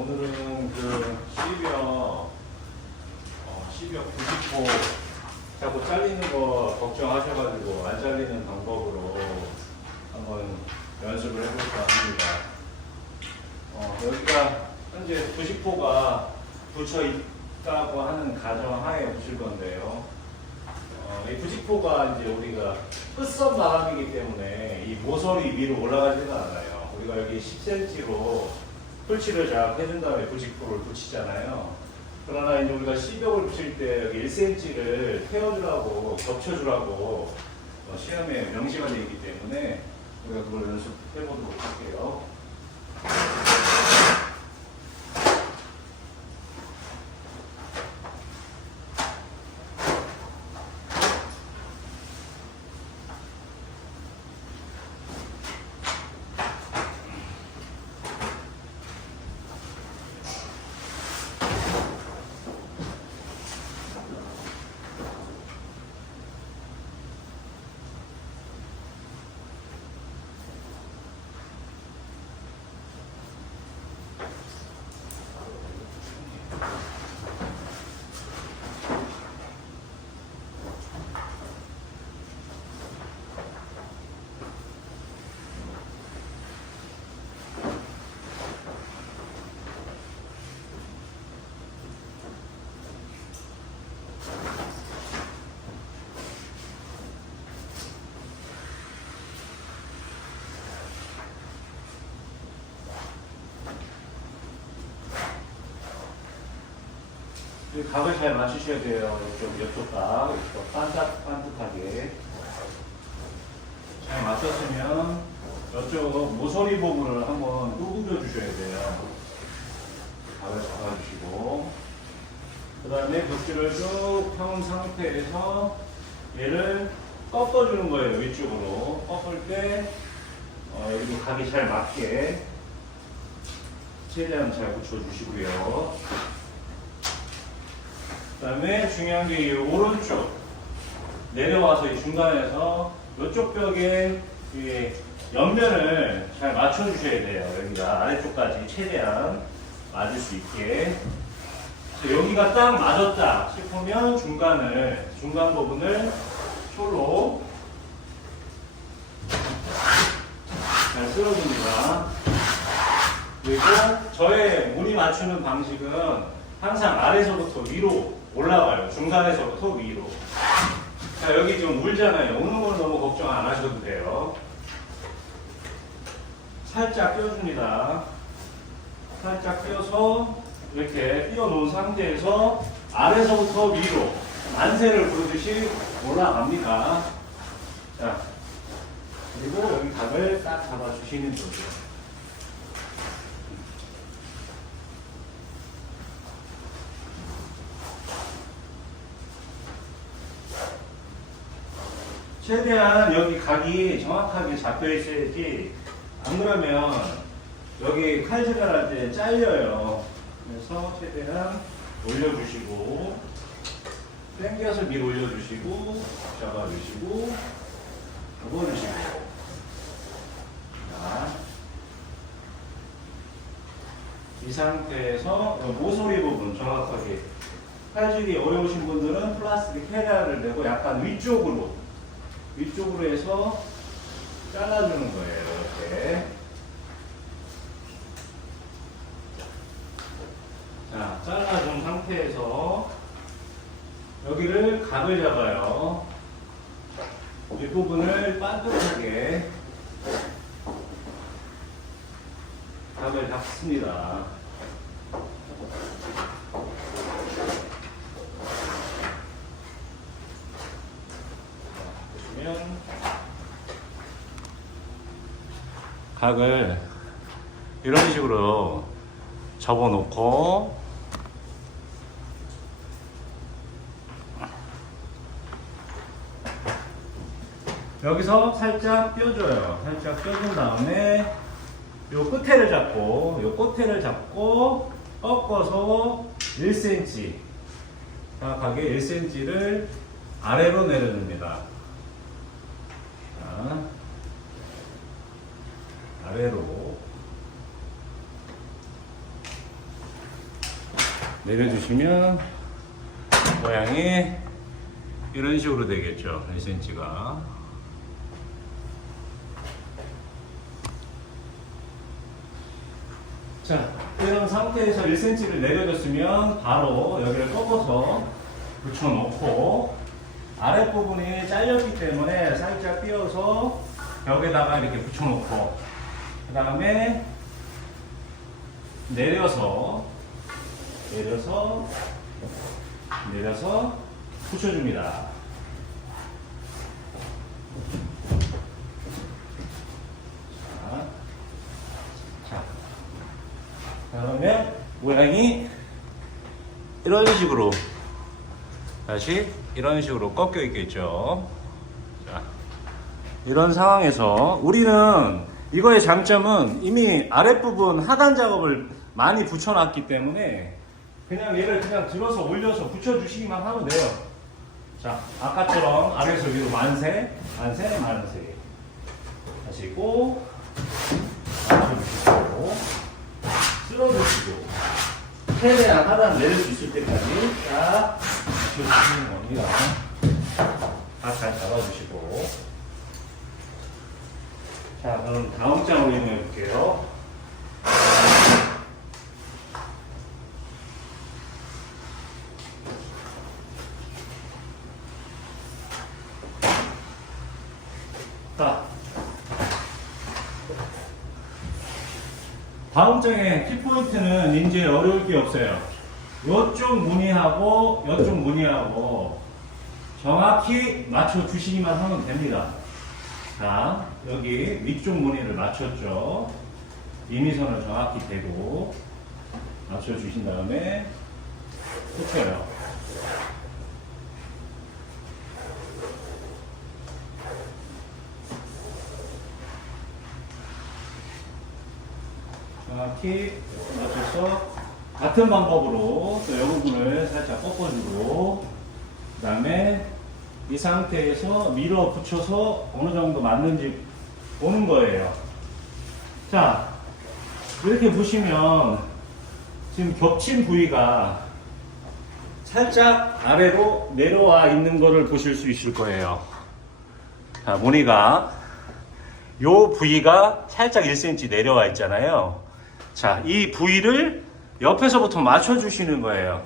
오늘은 그 12억 90호 자꾸 잘리는 거 걱정하셔가지고 안 잘리는 방법으로 한번 연습을 해볼까 합니다. 여기가 현재 90호가 붙여 있다고 하는 가정하에 붙일 건데요. 이 90호가 이제 우리가 끝선 마감이기 때문에 이 모서리 위로 올라가지는 않아요. 우리가 여기 10cm로 풀칠을 잘 해준 다음에 90호를 붙이잖아요. 그러나 이제 우리가 12억을 붙일 때 여기 1cm를 태워주라고, 겹쳐주라고 시험에 명시가 되어 있기 때문에 우리가 그걸 연습해 보도록 할게요. 각을 잘 맞추셔야 돼요. 이쪽 각, 이쪽 반듯하게 잘 맞췄으면 이쪽 모서리 부분을 한번 구부려 주셔야 돼요. 각을 잡아주시고 그 다음에 벽지를 쭉 펴은 상태에서 얘를 꺾어주는 거예요. 위쪽으로 꺾을 때 여기 각이 잘 맞게 최대한 잘 붙여주시고요. 그 다음에 중요한 게 이 오른쪽 내려와서 이 중간에서 이쪽 벽에 이 옆면을 잘 맞춰주셔야 돼요. 여기가 아래쪽까지 최대한 맞을 수 있게. 여기가 딱 맞았다 싶으면 중간 부분을 솔로 잘 쓸어줍니다. 그리고 저의 무늬 맞추는 방식은 항상 아래서부터 위로 올라가요. 중간에서부터 위로. 자, 여기 지금 물잖아요. 오는 건 너무 걱정 안 하셔도 돼요. 살짝 띄워줍니다. 살짝 띄워서 이렇게 띄워놓은 상태에서 아래서부터 위로 만세를 부르듯이 올라갑니다. 자, 그리고 여기 각을 딱 잡아주시는 거죠. 최대한 여기 각이 정확하게 잡혀 있어야지, 안 그러면 여기 칼질을 할 때 잘려요. 그래서 최대한 올려주시고, 당겨서 밀어 올려주시고, 잡아주시고, 접어주시고. 자, 이 상태에서 모서리 부분 정확하게, 칼질이 어려우신 분들은 플라스틱 캐리어를 내고 약간 위쪽으로 해서 잘라주는 거예요. 이렇게. 자, 잘라준 상태에서 여기를 각을 잡아요. 윗부분을 반듯하게 각을 잡습니다. 각을 이런 식으로 접어놓고 여기서 살짝 껴줘요. 살짝 껴준 다음에 요 끝에를 잡고 꺾어서 1cm 정확하게 1cm를 아래로 내려줍니다. 자, 아래로 내려주시면 모양이 이런 식으로 되겠죠. 1cm가. 자, 이런 상태에서 1cm를 내려줬으면 바로 여기를 꺾어서 붙여놓고 아랫부분이 잘렸기 때문에 살짝 띄어서 벽에다가 이렇게 붙여놓고 그 다음에 내려서 붙여줍니다. 자, 그러면 모양이 이런 식으로 다시 이런 식으로 꺾여 있겠죠. 자, 이런 상황에서 우리는 이거의 장점은 이미 아랫부분 하단 작업을 많이 붙여놨기 때문에 그냥 얘를 그냥 들어서 올려서 붙여주시기만 하면 돼요. 자, 아까처럼 아래에서 위로 만세 하시고 맞춰주시고 쓸어주시고 최대한 하단 내릴 수 있을 때까지 딱 맞춰주시는 겁니다. 다 잘 잡아주시고. 자, 그럼 다음 장으로 이용해 볼게요. 자, 다음 장의 키포인트는 이제 어려울 게 없어요. 이쪽 무늬하고 이쪽 무늬하고 정확히 맞춰 주시기만 하면 됩니다. 자, 여기 위쪽 무늬를 맞췄죠. 임의선을 정확히 대고 맞춰 주신 다음에 붙여요. 정확히 맞춰서 같은 방법으로 또 이 부분을 살짝 꺾어주고 그 다음에 이 상태에서 밀어붙여서 어느 정도 맞는지 보는 거예요. 자, 이렇게 보시면 지금 겹친 부위가 살짝 아래로 내려와 있는 거를 보실 수 있을 거예요. 자, 무늬가 요 부위가 살짝 1cm 내려와 있잖아요. 자, 이 부위를 옆에서부터 맞춰주시는 거예요.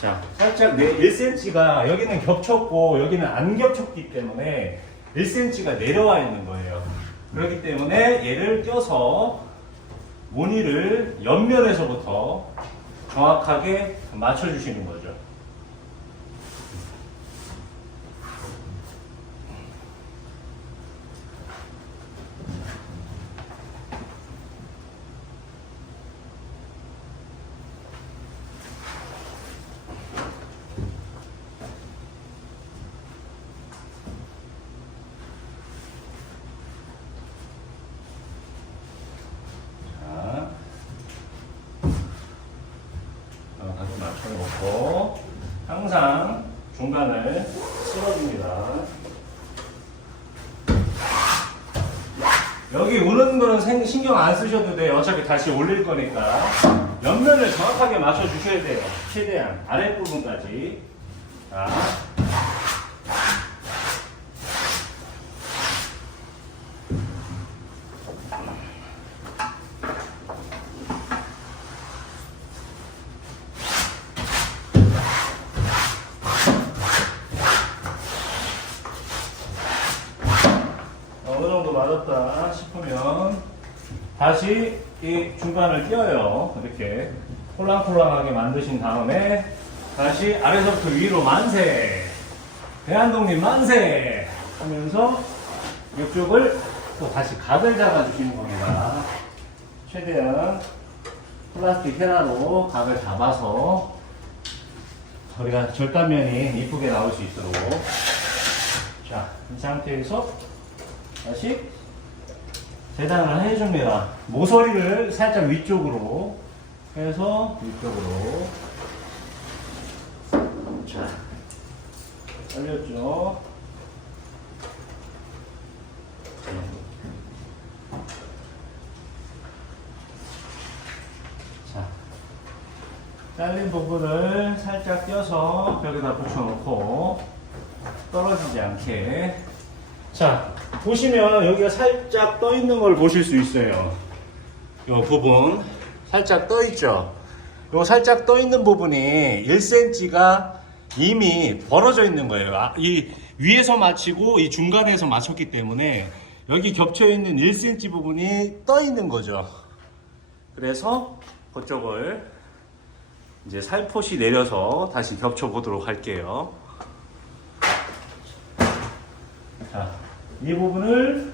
자, 살짝 1cm가 여기는 겹쳤고 여기는 안 겹쳤기 때문에 1cm가 내려와 있는 거예요. 그렇기 때문에 얘를 껴서 무늬를 옆면에서부터 정확하게 맞춰주시는 거죠. 맞춰놓고 항상 중간을 쓸어줍니다. 여기 우는 거는 신경 안 쓰셔도 돼요. 어차피 다시 올릴 거니까 옆면을 정확하게 맞춰 주셔야 돼요. 최대한 아랫부분까지. 자. 어느 정도 맞았다 싶으면 다시 이 중간을 띄어요. 이렇게 콜랑콜랑하게 만드신 다음에 다시 아래서부터 위로 만세, 대한독립 만세 하면서 이쪽을 또 다시 각을 잡아주시는 겁니다. 최대한 플라스틱 헤라로 각을 잡아서 우리가 절단면이 이쁘게 나올 수 있도록. 자, 이 상태에서 다시 재단을 해줍니다. 모서리를 살짝 위쪽으로 해서 위쪽으로. 자, 잘렸죠? 자, 잘린 부분을 살짝 껴서 벽에다 붙여놓고 떨어지지 않게. 자, 보시면 여기가 살짝 떠 있는 걸 보실 수 있어요. 이 부분 살짝 떠 있죠. 요 살짝 떠 있는 부분이 1cm가 이미 벌어져 있는 거예요. 이 위에서 맞히고 이 중간에서 맞췄기 때문에 여기 겹쳐 있는 1cm 부분이 떠 있는 거죠. 그래서 그쪽을 이제 살포시 내려서 다시 겹쳐 보도록 할게요. 자, 이 부분을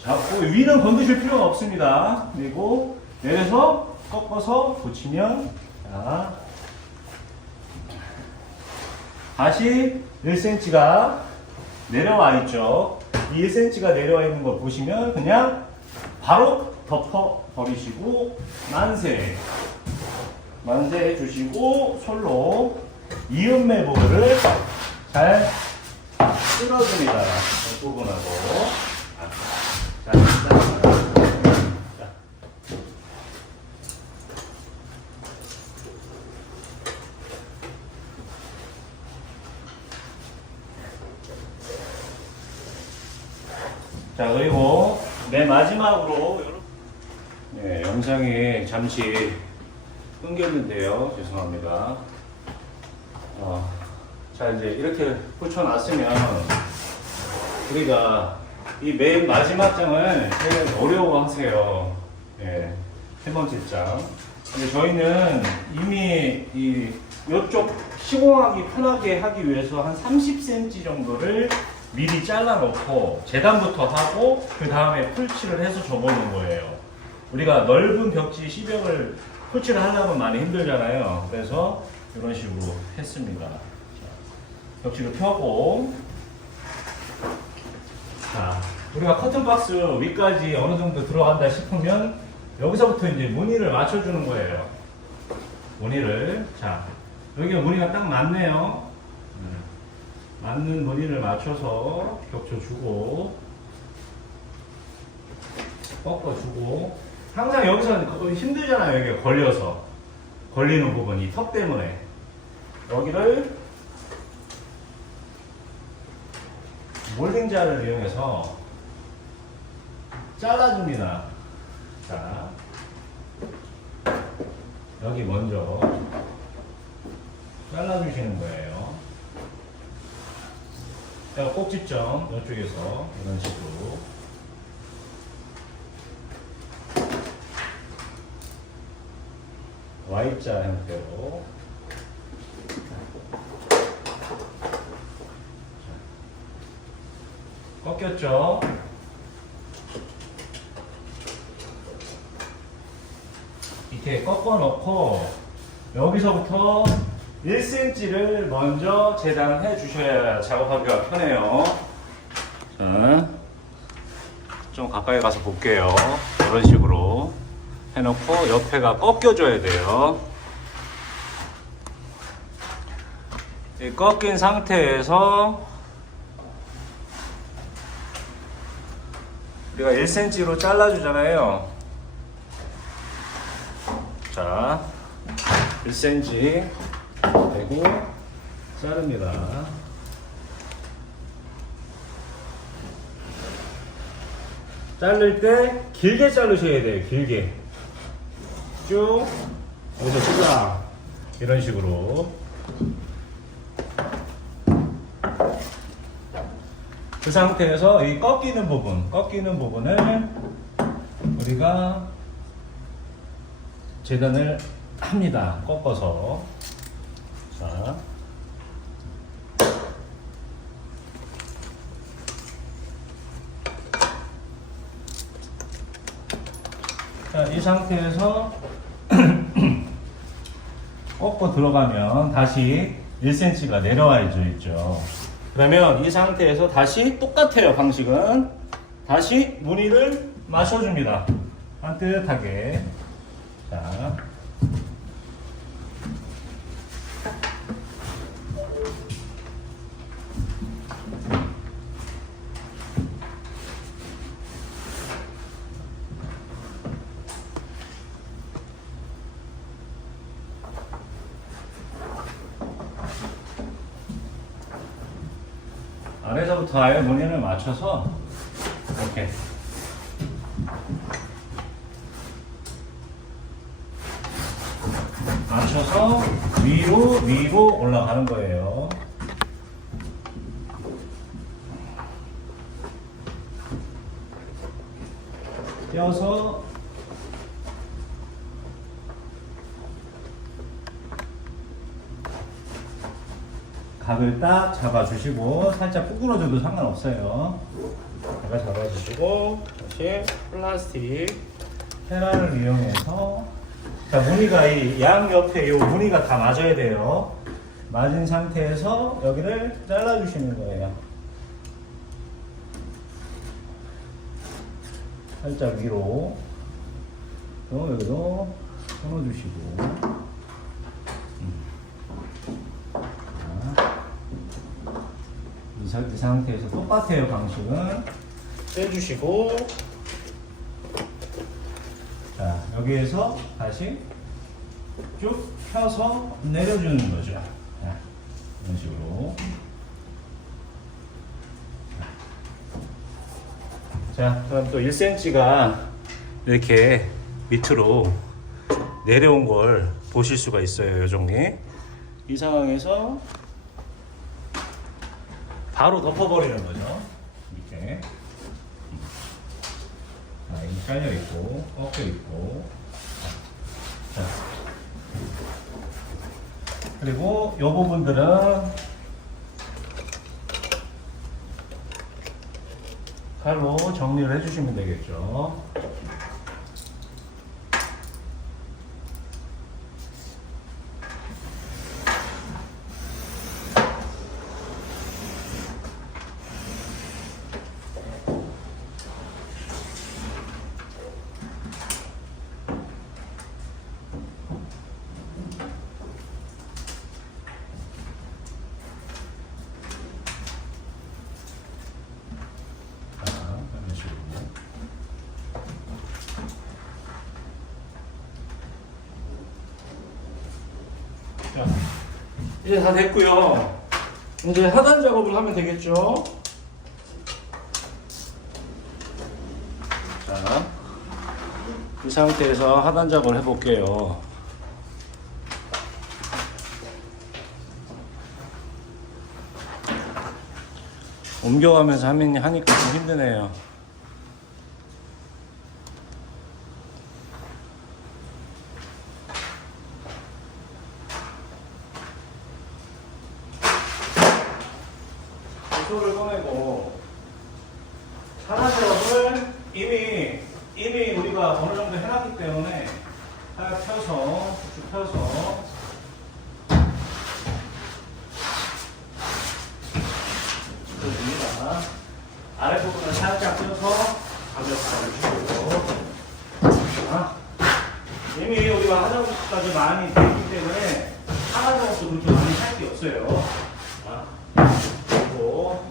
잡고 위는 건드실 필요가 없습니다. 그리고 내려서 꺾어서 붙이면, 자, 다시 1cm가 내려와 있죠. 이 1cm가 내려와 있는 걸 보시면 그냥 바로 덮어 버리시고 만세 해주시고 솔로 이음매 부분을 잘 쓸어줍니다. 이 부분하고. 자, 그리고 맨 마지막으로 네, 영상이 잠시 끊겼는데요. 죄송합니다. 자, 이제 이렇게 붙여놨으면 우리가 이 맨 마지막 장을 되게 어려워하세요. 예, 세 번째 장. 근데 저희는 이미 이쪽 시공하기 편하게 하기 위해서 한 30cm 정도를 미리 잘라놓고 재단부터 하고 그 다음에 풀칠을 해서 접어놓은 거예요. 우리가 넓은 벽지 시벽을 풀칠을 하려면 많이 힘들잖아요. 그래서 이런 식으로 했습니다. 자, 벽지를 펴고, 자, 우리가 커튼박스 위까지 어느 정도 들어간다 싶으면 여기서부터 이제 무늬를 맞춰주는 거예요. 무늬를. 자, 여기가 무늬가 딱 맞네요. 맞는 무늬를 맞춰서 겹쳐주고 꺾어주고. 항상 여기서는 힘들잖아요. 여기가 걸려서 걸리는 부분이 턱 때문에 여기를 몰딩자를 이용해서 잘라줍니다. 자, 여기 먼저 잘라주시는 거예요. 자, 꼭지점 이쪽에서 이런 식으로 Y자 형태로. 꺾였죠? 이렇게 꺾어 놓고 여기서부터 1cm를 먼저 재단해 주셔야 작업하기가 편해요. 자, 좀 가까이 가서 볼게요. 이런 식으로 해놓고 옆에가 꺾여줘야 돼요. 이 꺾인 상태에서 우리가 1cm로 잘라주잖아요. 자, 1cm 되고 자릅니다. 자를 때 길게 자르셔야 돼요. 길게 쭉 여기서 쭉 이런 식으로. 그 상태에서 이 꺾이는 부분을 우리가 재단을 합니다. 꺾어서. 자, 이 상태에서 꺾고 들어가면 다시 1cm가 내려와 있죠. 그러면 이 상태에서 다시 똑같아요. 방식은 다시 무늬를 맞춰줍니다. 반듯하게. 자, 아래로부터 아예 무늬를 맞춰서 이렇게 맞춰서 위로 올라가는 거예요. 떼어서 각을 딱 잡아주시고 살짝 구부러져도 상관없어요. 각을 잡아주시고 다시 플라스틱 헤라를 이용해서 자, 무늬가 이 양 옆에 이 무늬가 다 맞아야 돼요. 맞은 상태에서 여기를 잘라주시는 거예요. 살짝 위로 또 여기도 끊어주시고 이 상태에서 똑같아요. 방식은 빼주시고 자 여기에서 다시 쭉 펴서 내려주는 거죠. 자, 이런 식으로 자 그럼 또 1cm가 이렇게 밑으로 내려온 걸 보실 수가 있어요. 요정리 이 상황에서 바로 덮어버리는 거죠. 이렇게 이 깔려 있고 꺾여 있고 자 그리고 이 부분들은 칼로 정리를 해주시면 되겠죠. 자, 이제 다 됐고요. 이제 하단 작업을 하면 되겠죠. 자, 이 상태에서 하단 작업을 해볼게요. 옮겨가면서 하니까 좀 힘드네요. 소를 꺼내고 하단 작업을 이미 우리가 어느 정도 해놨기 때문에 딱 펴서 쭉 펴서 됩니다. 아랫부분을 살짝 펴서 가볍게 해주시고 이미 우리가 하단 작업까지 많이 되기 때문에 하단 작업도 그렇게 많이 할 게 없어요. 그리고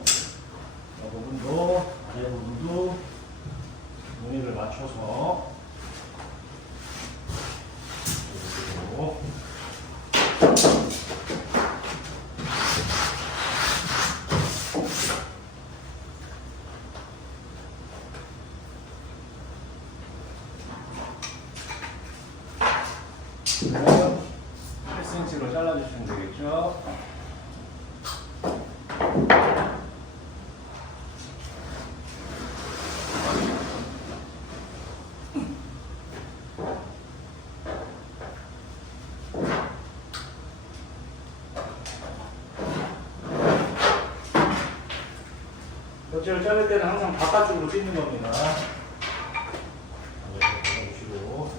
이 부분도 아래 부분도 무늬를 맞춰서 그리고 그러면 8cm로 잘라주시면 되겠죠. 벽지를 자를 때는 항상 바깥쪽으로 찢는 겁니다. 보시고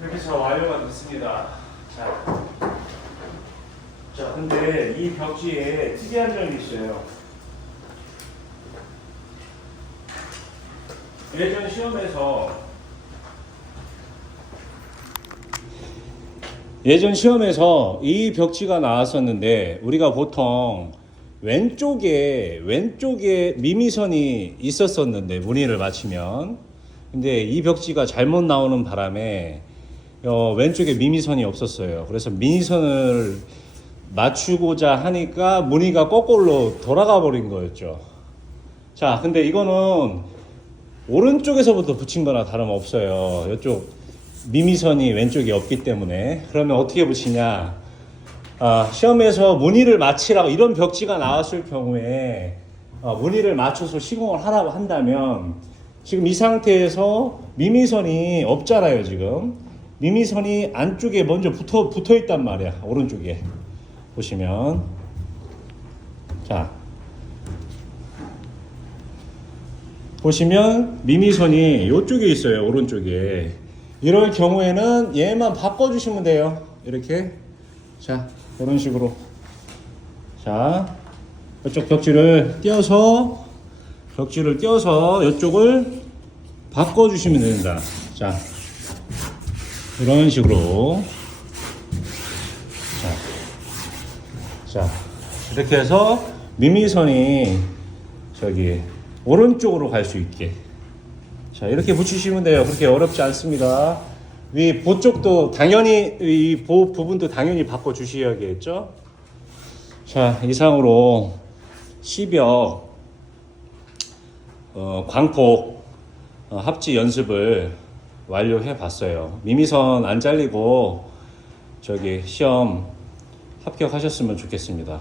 이렇게 해서 완료가 됐습니다. 자, 근데 이 벽지에 특이한 점이 있어요. 예전 시험에서 이 벽지가 나왔었는데 우리가 보통 왼쪽에 미미선이 있었었는데 무늬를 맞추면, 근데 이 벽지가 잘못 나오는 바람에 왼쪽에 미미선이 없었어요. 그래서 미미선을 맞추고자 하니까 무늬가 거꾸로 돌아가 버린 거였죠. 자, 근데 이거는 오른쪽에서부터 붙인 거나 다름없어요. 이쪽 미미선이 왼쪽에 없기 때문에. 그러면 어떻게 붙이냐? 시험에서 무늬를 맞히라고 이런 벽지가 나왔을 경우에 무늬를 맞춰서 시공을 하라고 한다면, 지금 이 상태에서 미미선이 없잖아요. 지금 미미선이 안쪽에 먼저 붙어 있단 말이야. 오른쪽에 보시면, 자, 보시면 미미선이 이쪽에 있어요. 오른쪽에. 이럴 경우에는 얘만 바꿔주시면 돼요. 이렇게. 자, 이런 식으로. 자, 이쪽 벽지를 띄어서 이쪽을 바꿔주시면 됩니다. 자, 이런 식으로. 자, 이렇게 해서 미미선이 저기 오른쪽으로 갈 수 있게. 자, 이렇게 붙이시면 돼요. 그렇게 어렵지 않습니다. 위 보 쪽도 당연히, 이 보 부분도 당연히 바꿔 주셔야겠죠. 자, 이상으로 시벽 광폭 합지 연습을 완료해 봤어요. 미미선 안 잘리고 저기 시험 합격하셨으면 좋겠습니다.